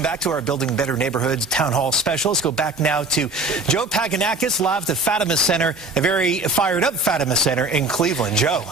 welcome back to our Building Better Neighborhoods Town Hall special. Let's go back now to Joe Paganakis, live at the Fatima Center, a very fired up Fatima Center in Cleveland. Joe.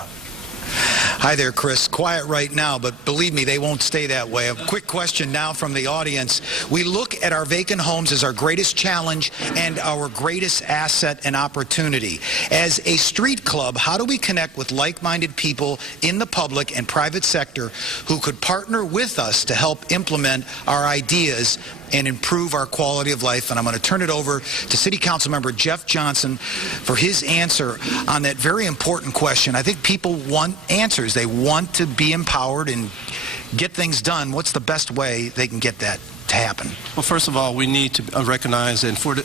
Hi there, Chris. Quiet right now, but believe me, they won't stay that way. A quick question now from the audience. We look at our vacant homes as our greatest challenge and our greatest asset and opportunity. As a street club, how do we connect with like-minded people in the public and private sector who could partner with us to help implement our ideas and improve our quality of life? And I'm going to turn it over to City Council Member Jeff Johnson for his answer on that very important question. I think people want answers. They want to be empowered and get things done. What's the best way they can get that to happen? Well, first of all, we need to recognize, and for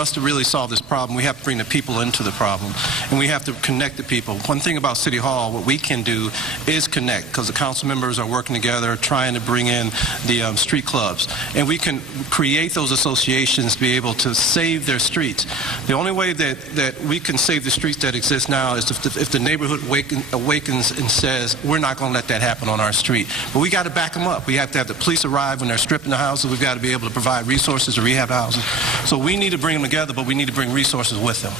us to really solve this problem, we have to bring the people into the problem, and we have to connect the people. One thing about City Hall, what we can do is connect, because the council members are working together, trying to bring in the street clubs, and we can create those associations to be able to save their streets. The only way that we can save the streets that exist now is if the neighborhood awakens and says, we're not going to let that happen on our street. But we got to back them up. We have to have the police arrive when they're stripping the houses. We've got to be able to provide resources to rehab houses. So we need to bring them together, but we need to bring resources with them.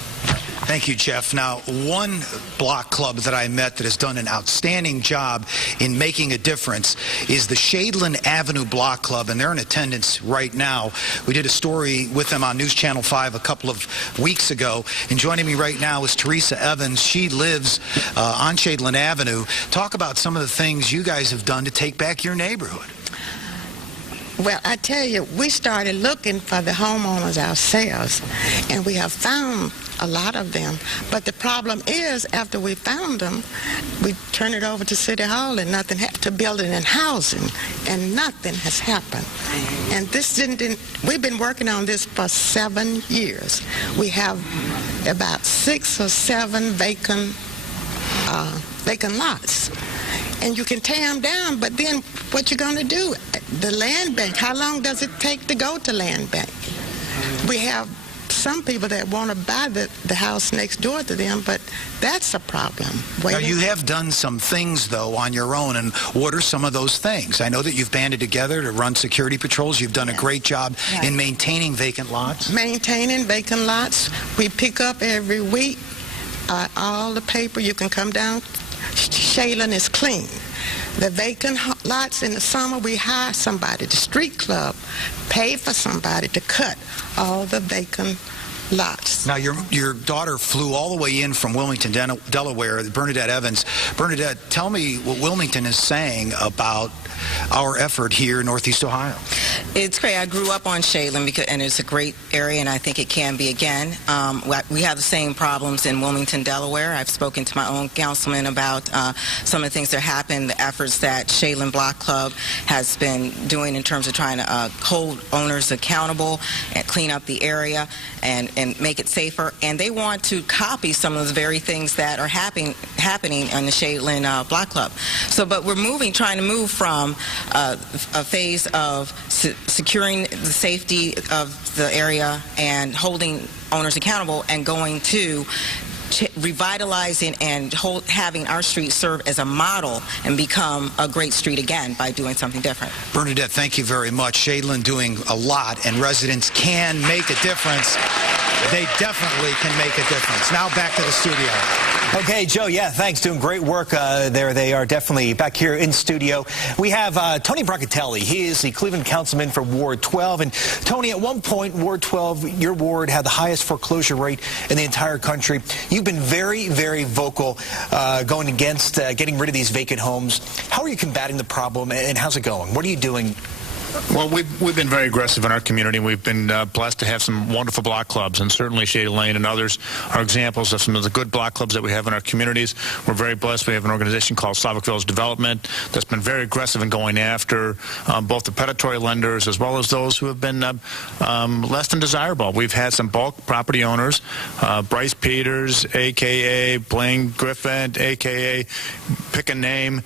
Thank you, Jeff. Now, one block club that I met that has done an outstanding job in making a difference is the Shadeland Avenue Block Club, and they're in attendance right now. We did a story with them on News Channel 5 a couple of weeks ago, and joining me right now is Teresa Evans. She lives on Shadeland Avenue. Talk about some of the things you guys have done to take back your neighborhood. Well, I tell you, we started looking for the homeowners ourselves, and we have found a lot of them. But the problem is, after we found them, we turn it over to City Hall and nothing happened, to building and housing, and nothing has happened. And this we've been working on this for 7 years. We have about 6 or 7 vacant lots. And you can tear them down, but then what you going to do? The land bank, how long does it take to go to land bank? We have some people that want to buy the house next door to them, but that's a problem. Now, you have done some things, though, on your own, and what are some of those things? I know that you've banded together to run security patrols. You've done a great job in maintaining vacant lots. Maintaining vacant lots. We pick up every week all the paper. You can come down. Shadeland is clean. The vacant lots in the summer, we hire somebody, the street club, pay for somebody to cut all the vacant lots. Now, your daughter flew all the way in from Wilmington, Delaware, Bernadette Evans. Bernadette, tell me what Wilmington is saying about our effort here in Northeast Ohio. It's great. I grew up on Shadeland, and it's a great area, and I think it can be again. We have the same problems in Wilmington, Delaware. I've spoken to my own councilman about some of the things that happen, the efforts that Shadeland Block Club has been doing in terms of trying to hold owners accountable and clean up the area and make it safer. And they want to copy some of those very things that are happening in the Shadeland Block Club. So, but we're trying to move from a phase of securing the safety of the area and holding owners accountable and going to revitalizing and having our street serve as a model and become a great street again by doing something different. Bernadette, thank you very much. Shadeland doing a lot, and residents can make a difference. They definitely can make a difference. Now back to the studio. Okay, Joe, yeah, thanks. Doing great work there. They are definitely back here in studio. We have Tony Brancatelli. He is the Cleveland councilman for Ward 12. And, Tony, at one point, Ward 12, your ward, had the highest foreclosure rate in the entire country. You've been very, very vocal going against getting rid of these vacant homes. How are you combating the problem, and how's it going? What are you doing? Well, we've been very aggressive in our community. We've been blessed to have some wonderful block clubs, and certainly Shady Lane and others are examples of some of the good block clubs that we have in our communities. We're very blessed. We have an organization called Slavic Village Development that's been very aggressive in going after both the predatory lenders as well as those who have been less than desirable. We've had some bulk property owners, Bryce Peters, a.k.a. Blaine Griffin, a.k.a. pick a name.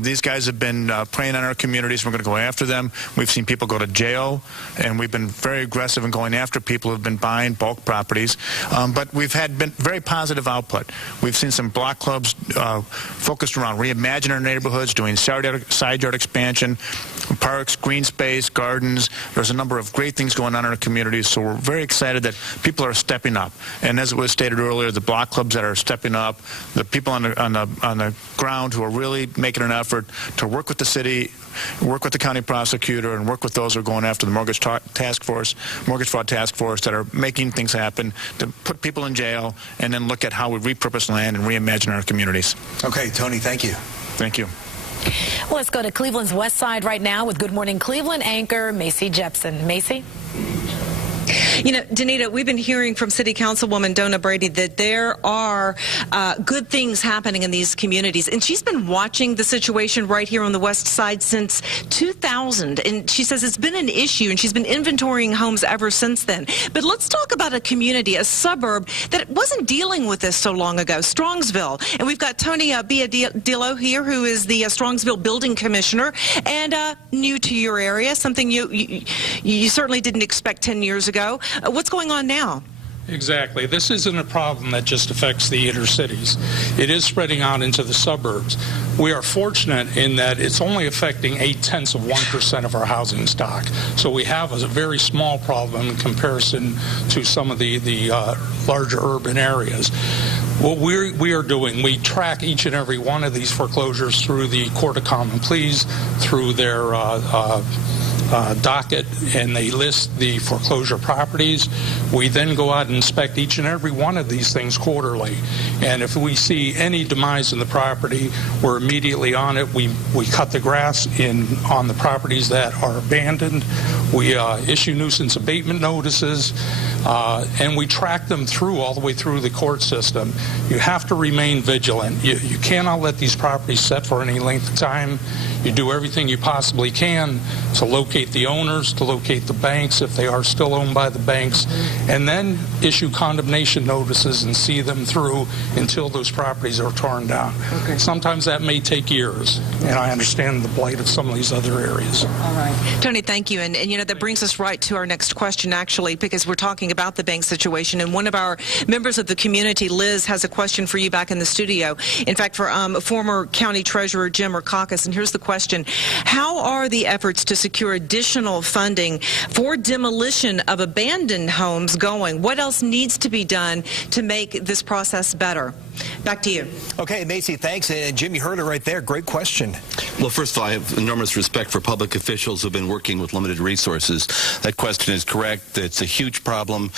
These guys have been preying on our communities. We're going to go after them. We've We've seen people go to jail, and we've been very aggressive in going after people who have been buying bulk properties. But we've been very positive output. We've seen some block clubs focused around reimagining our neighborhoods, doing side yard expansion, parks, green space, gardens. There's a number of great things going on in our communities, so we're very excited that people are stepping up. And as it was stated earlier, the block clubs that are stepping up, the people on the ground who are really making an effort to work with the city, work with the county prosecutor, and work with those who are going after the mortgage fraud task force that are making things happen to put people in jail and then look at how we repurpose land and reimagine our communities. Okay, Tony, thank you. Thank you. Well, let's go to Cleveland's West Side right now with Good Morning Cleveland anchor Macy Jepson. Macy? You know, Danita, we've been hearing from City Councilwoman Donna Brady that there are good things happening in these communities, and she's been watching the situation right here on the West Side since 2000, and she says it's been an issue, and she's been inventorying homes ever since then. But let's talk about a community, a suburb that wasn't dealing with this so long ago, Strongsville. And we've got Tony Biadillo here, who is the Strongsville Building Commissioner, and new to your area, something you certainly didn't expect 10 years ago. What's going on now? Exactly. This isn't a problem that just affects the inner cities. It is spreading out into the suburbs. We are fortunate in that it's only affecting 0.8% of our housing stock. So we have a very small problem in comparison to some of the larger urban areas. What we are doing, we track each and every one of these foreclosures through the Court of Common Pleas, through their docket, and they list the foreclosure properties. We then go out and inspect each and every one of these things quarterly. And if we see any demise in the property, we're immediately on it. We cut the grass on the properties that are abandoned. We issue nuisance abatement notices, and we track them all the way through the court system. You have to remain vigilant. You cannot let these properties sit for any length of time. You do everything you possibly can to locate the owners, to locate the banks if they are still owned by the banks, and then issue condemnation notices and see them through until those properties are torn down. Okay. Sometimes that may take years, and I understand the blight of some of these other areas. All right. Tony, thank you. And you know, that brings us right to our next question, actually, because we're talking about the bank situation, and one of our members of the community, Liz, has a question for you back in the studio. In fact, for former County Treasurer Jim Murkakis, and here's the question. How are the efforts to secure additional funding for demolition of abandoned homes going? What else needs to be done to make this process better? Back to you. Okay, Macy, thanks. And Jim, you heard it right there. Great question. Well, first of all, I have enormous respect for public officials who have been working with limited resources. That question is correct. It's a huge problem.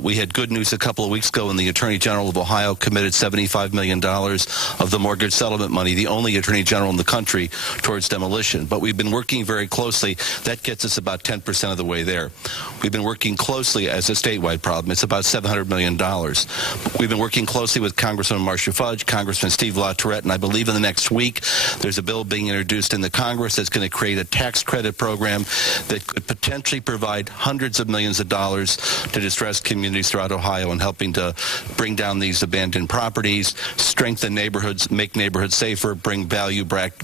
We had good news a couple of weeks ago when the Attorney General of Ohio committed $75 million of the mortgage settlement money, the only Attorney General in the country, towards demolition. But we've been working very closely. That gets us about 10% of the way there. We've been working closely as a statewide problem. It's about $700 million. We've been working closely with Congressman Marcia Fudge, Congressman Steve LaTourette, and I believe in the next week there's a bill being introduced in the Congress that's going to create a tax credit program that could potentially provide hundreds of millions of dollars to distressed communities throughout Ohio and helping to bring down these abandoned properties, strengthen neighborhoods, make neighborhoods safer, bring value back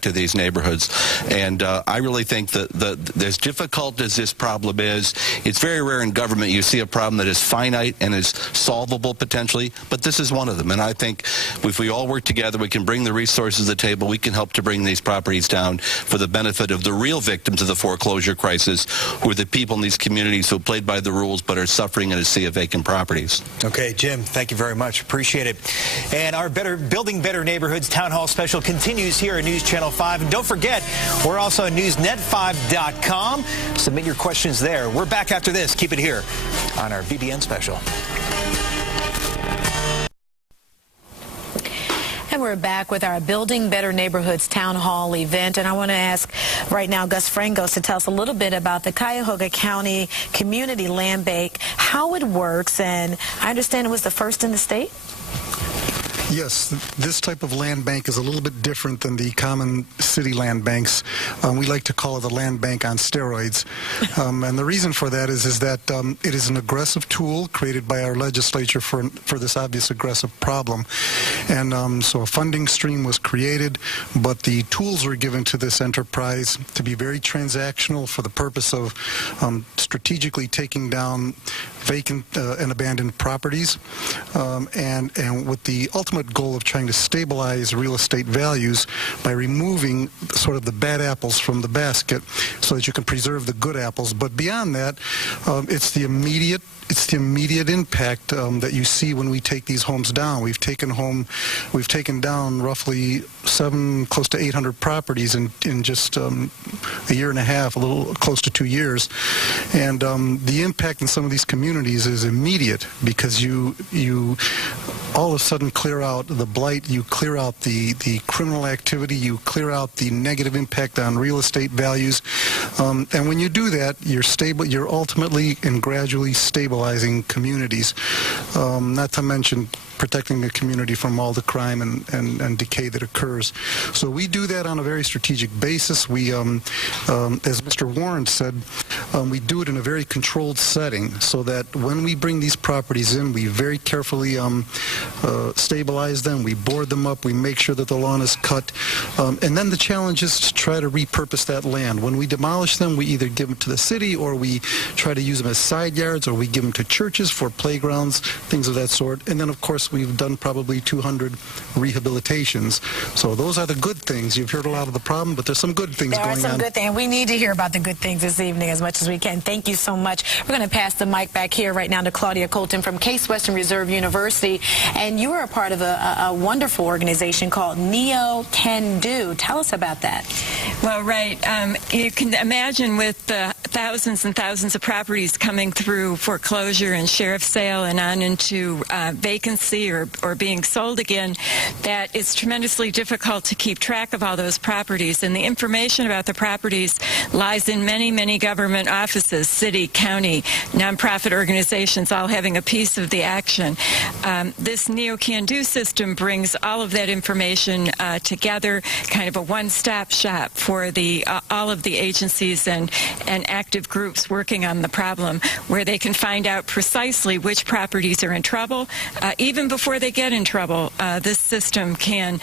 to these neighborhoods. And I really think that as difficult as this problem is, it's very rare in government you see a problem that is finite and is solvable potentially, but this is one of them. And I think if we all work together, we can bring the resources to the table. We can help to bring these properties down for the benefit of the real victims of the foreclosure crisis, who are the people in these communities who played by the rules but are suffering in a sea of vacant properties. Okay, Jim, thank you very much. Appreciate it. And our Building Better Neighborhoods Town Hall special continues here at News Channel 5. And don't forget, we're also at newsnet5.com. Submit your questions there. We're back after this. Keep it here on our BBN special. And we're back with our Building Better Neighborhoods Town Hall event. And I want to ask right now Gus Frangos to tell us a little bit about the Cuyahoga County Community Land Bank, how it works, and I understand it was the first in the state? Yes, this type of land bank is a little bit different than the common city land banks. We like to call it a land bank on steroids. And the reason for that is that it is an aggressive tool created by our legislature for this obvious aggressive problem. And so a funding stream was created, but the tools were given to this enterprise to be very transactional for the purpose of strategically taking down vacant and abandoned properties, and with the ultimate goal of trying to stabilize real estate values by removing sort of the bad apples from the basket so that you can preserve the good apples. But beyond that, it's the immediate impact that you see when we take these homes down. We've taken down roughly close to 800 properties in just a year and a half, a little close to 2 years. And the impact in some of these communities is immediate because you all of a sudden clear out the blight, you clear out the criminal activity, you clear out the negative impact on real estate values. And when you do that, you're ultimately and gradually stabilizing communities, not to mention protecting the community from all the crime and decay that occurs. So we do that on a very strategic basis. We, as Mr. Warren said, we do it in a very controlled setting so that when we bring these properties in, we very carefully stabilize them, we board them up, we make sure that the lawn is cut, and then the challenge is to try to repurpose that land. When we demolish them, we either give them to the city or we try to use them as side yards or we give them to churches for playgrounds, things of that sort. And then, of course, we've done probably 200 rehabilitations. So those are the good things. You've heard a lot of the problem, but there's some good things going on. There are some good things. We need to hear about the good things this evening as much as we can. Thank you so much. We're going to pass the mic back here right now to Claudia Colton from Case Western Reserve University. And you are a part of a wonderful organization called Neo Can Do. Tell us about that. Well, right. You can imagine with the thousands and thousands of properties coming through foreclosure and sheriff's sale and on into vacancy or being sold again, that it's tremendously difficult to keep track of all those properties. And the information about the properties lies in many, many government offices, city, county, nonprofit organizations, all having a piece of the action. This Neo Can Do system brings all of that information together, kind of a one-stop shop for all of the agencies and active groups working on the problem, where they can find out precisely which properties are in trouble. Even before they get in trouble, this system can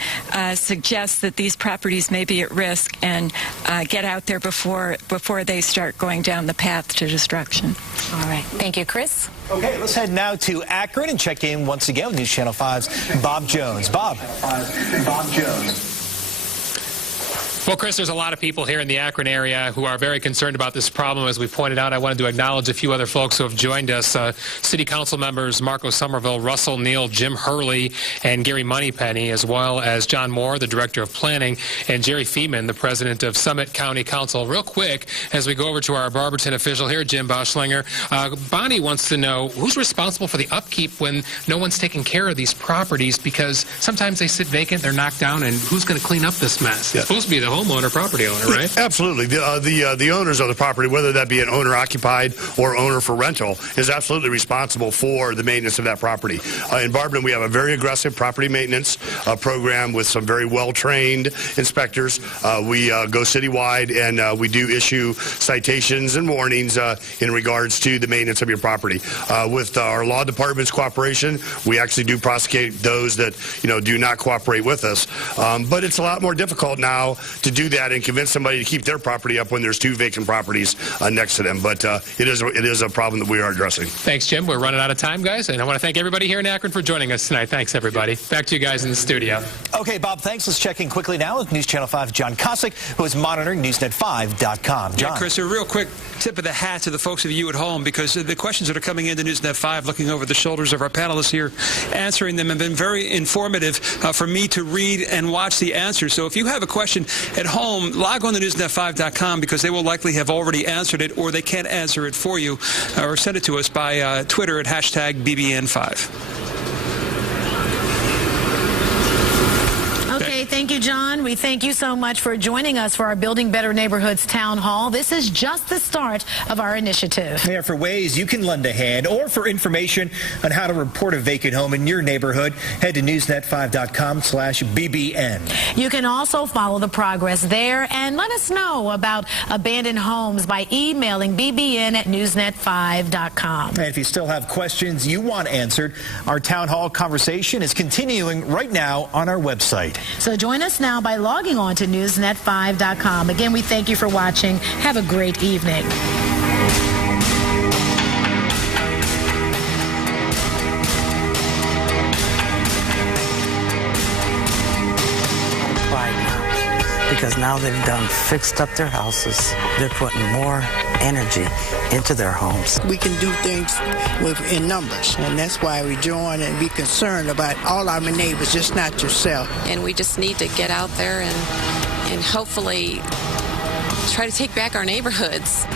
suggest that these properties may be at risk and get out there before they start going down the path to destruction. All right. Thank you, Chris. Okay, let's head now to Akron and check in once again with News Channel 5's Bob Jones. Bob. Well, Chris, there's a lot of people here in the Akron area who are very concerned about this problem. As we pointed out, I wanted to acknowledge a few other folks who have joined us. City Council members Marco Somerville, Russell Neal, Jim Hurley, and Gary Moneypenny, as well as John Moore, the Director of Planning, and Jerry Feeman, the President of Summit County Council. Real quick, as we go over to our Barberton official here, Jim Boschlinger, Bonnie wants to know who's responsible for the upkeep when no one's taking care of these properties, because sometimes they sit vacant, they're knocked down, and who's going to clean up this mess? It's supposed to be the homeowner, property owner, right? Absolutely. The owners of the property, whether that be an owner occupied or owner for rental, is absolutely responsible for the maintenance of that property. In Barberton, we have a very aggressive property maintenance program with some very well-trained inspectors. We go citywide and we do issue citations and warnings in regards to the maintenance of your property. With our law department's cooperation, we actually do prosecute those that do not cooperate with us. But it's a lot more difficult now to do that and convince somebody to keep their property up when there's 2 vacant properties next to them. But it is a problem that we are addressing. Thanks, Jim. We're running out of time, guys, and I want to thank everybody here in Akron for joining us tonight. Thanks, everybody. Back to you guys in the studio. Okay, Bob, thanks. Let's check in quickly now with News Channel 5's John Kosick, who is monitoring NewsNet5.com. John. Yeah, Chris, a real quick tip of the hat to the folks of you at home, because the questions that are coming into NewsNet 5, looking over the shoulders of our panelists here, answering them, have been very informative for me to read and watch the answers. So if you have a question at home, log on to NewsNet5.com, because they will likely have already answered it, or they can't answer it for you, or send it to us by Twitter at #BBN5. Okay, Thank you, John. We thank you so much for joining us for our Building Better Neighborhoods Town Hall. This is just the start of our initiative. Yeah, for ways you can lend a hand or for information on how to report a vacant home in your neighborhood, head to newsnet5.com/BBN. You can also follow the progress there and let us know about abandoned homes by emailing bbn@newsnet5.com. And if you still have questions you want answered, our town hall conversation is continuing right now on our website. So join us now by logging on to newsnet5.com. Again, we thank you for watching. Have a great evening. Because now they've done fixed up their houses, they're putting more energy into their homes. We can do things in numbers, and that's why we join and be concerned about all our neighbors, just not yourself. And we just need to get out there and hopefully try to take back our neighborhoods.